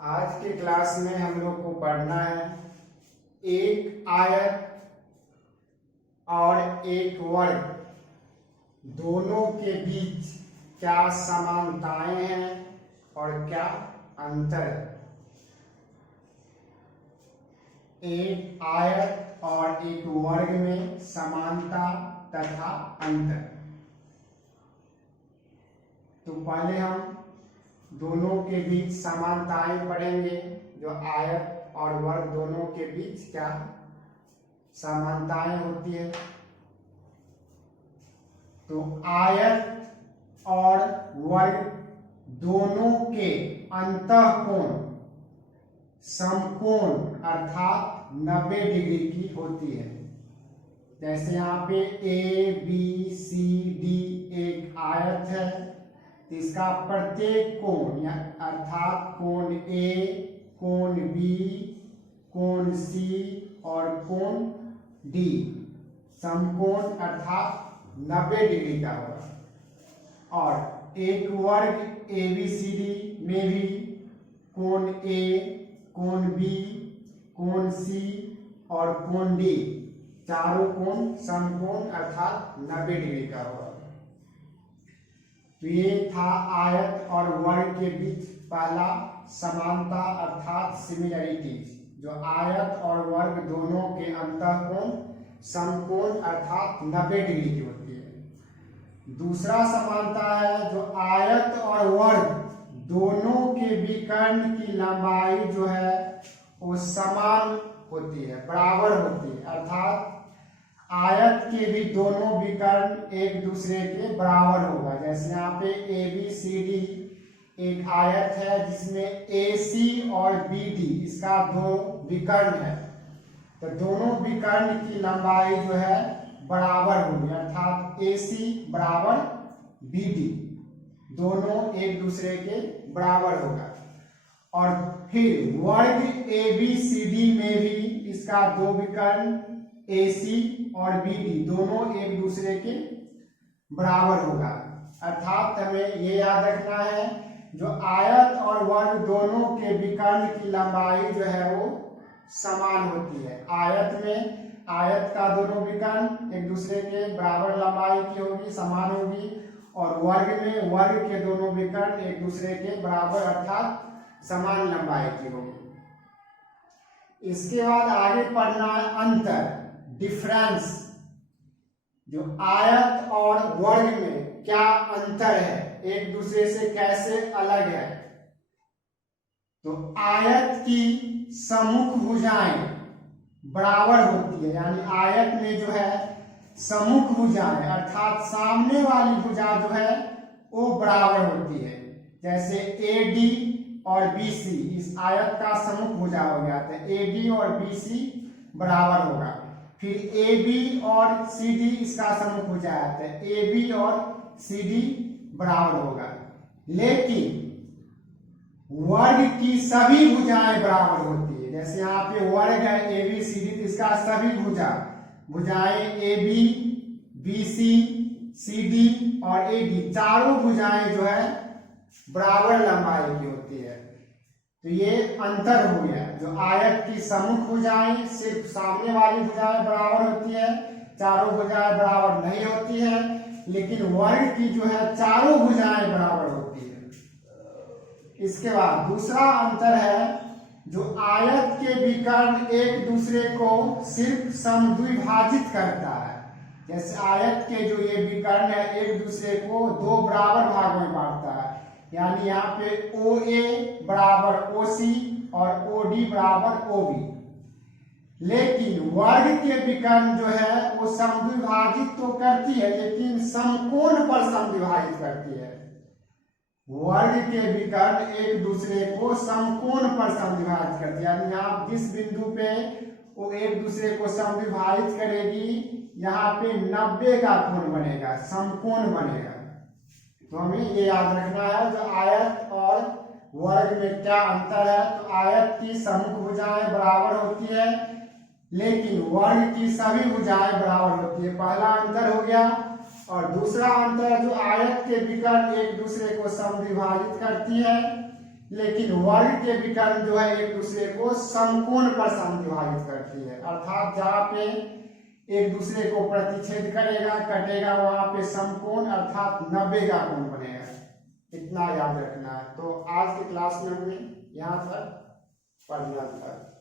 आज के क्लास में हम लोग को पढ़ना है एक आयत और एक वर्ग दोनों के बीच क्या समानताएं हैं और क्या अंतर है। एक आयत और एक वर्ग में समानता तथा अंतर। तो पहले हम दोनों के बीच समानताएं पढ़ेंगे, जो आयत और वर्ग दोनों के बीच क्या समानताएं होती है। तो आयत और वर्ग दोनों के अंतःकोण समकोण अर्थात 90 डिग्री की होती है। जैसे यहाँ पे ए बी सी डी एक आयत है, तो इसका प्रत्येक कोण अर्थात कोण ए, कोण बी, कोण सी और कोण डी समकोण अर्थात 90 डिग्री का होगा। और एक वर्ग ए बी सी डी में भी कोण ए, कोण बी, कोण सी और कोण डी चारों कोण समकोण अर्थात 90 डिग्री का होगा। तो ये था आयत और वर्ग के बीच पहला समानता अर्थात सिमिलरिटीज, जो आयत और वर्ग दोनों के अंतःकोण समकोण अर्थात 90 डिग्री की होती है। दूसरा समानता है जो आयत और वर्ग दोनों के विकर्ण की लंबाई जो है वो समान होती है, बराबर होती है। अर्थात आयत के भी दोनों विकर्ण एक दूसरे के बराबर होगा। जैसे यहाँ पे ए बी सी डी एक आयत है जिसमें ए सी और बी डी इसका दो विकर्ण है, तो दोनों विकर्ण की लंबाई जो है बराबर होगी। अर्थात ए सी बराबर बी डी दोनों एक दूसरे के बराबर होगा। और फिर वर्ग ए बी सी डी में भी इसका दो विकर्ण ए सी और बी डी दोनों एक दूसरे के बराबर होगा। अर्थात हमें ये याद रखना है जो आयत और वर्ग दोनों के विकर्ण की लंबाई जो है वो समान होती है। आयत में आयत का दोनों विकर्ण एक दूसरे के बराबर लंबाई की होगी, समान होगी, और वर्ग में वर्ग के दोनों विकर्ण एक दूसरे के बराबर अर्थात समान लंबाई की होगी। इसके बाद आगे पढ़ना है अंतर, डिफरेंस, जो आयत और वर्ग में क्या अंतर है, एक दूसरे से कैसे अलग है। तो आयत की सम्मुख भुजाएं बराबर होती है, यानी आयत में जो है सम्मुख भुजाएं अर्थात सामने वाली भुजा जो है वो बराबर होती है। जैसे ए डी और बी सी इस आयत का सम्मुख भुजा हो गया, तो ए डी और बी सी बराबर होगा। फिर ए बी और सी डी इसका सम्मुख भुजा है, तो ए बी और सी डी बराबर होगा। लेकिन वर्ग की सभी भुजाएं बराबर होती है। जैसे यहाँ पे वर्ग है ए बी सी डी, इसका सभी भुजाएं A B, B C, C D और ए डी चारों भुजाएं जो है बराबर लंबाई की होती है। तो ये अंतर हो गया, जो आयत की सम्मुख भुजाएं सिर्फ सामने वाली भुजाएं बराबर होती है, चारों भुजाएं बराबर नहीं होती है, लेकिन वर्ग की जो है चारों भुजाएं बराबर होती है। इसके बाद दूसरा अंतर है जो आयत के विकर्ण एक दूसरे को सिर्फ समद्विभाजित करता है। जैसे आयत के जो ये विकर्ण है एक दूसरे को दो बराबर भागों में बांटता है, यानी यहाँ पे ओ ए बराबर ओ सी और ओ डी बराबर ओ बी। लेकिन वर्ग के विकर्ण जो है वो समद्विभाजित तो करती है, लेकिन समकोण पर समद्विभाजित करती है। वर्ग के विकर्ण एक दूसरे को समकोण पर समद्विभाजित करती है, यानी यहाँ जिस बिंदु पे वो एक दूसरे को समद्विभाजित करेगी यहाँ पे 90 का कोण बनेगा, समकोण बनेगा। तो हमें ये याद रखना है जो आयत और वर्ग में क्या अंतर है। तो आयत की सम्मुख भुजाएं बराबर होती है, लेकिन वर्ग की सभी भुजाएं बराबर होती है, पहला अंतर हो गया। और दूसरा अंतर जो आयत के विकर्ण एक दूसरे को समद्विभाजित करती है, लेकिन वर्ग के विकर्ण जो है एक दूसरे को समकोण पर समद्विभाजित करती है, अर्थात जहाँ पे एक दूसरे को प्रतिच्छेद करेगा कटेगा वहां पे समकोण अर्थात 90 का कोण बनेगा। इतना याद रखना है। तो आज की क्लास में हमें यहाँ तक पढ़ना था।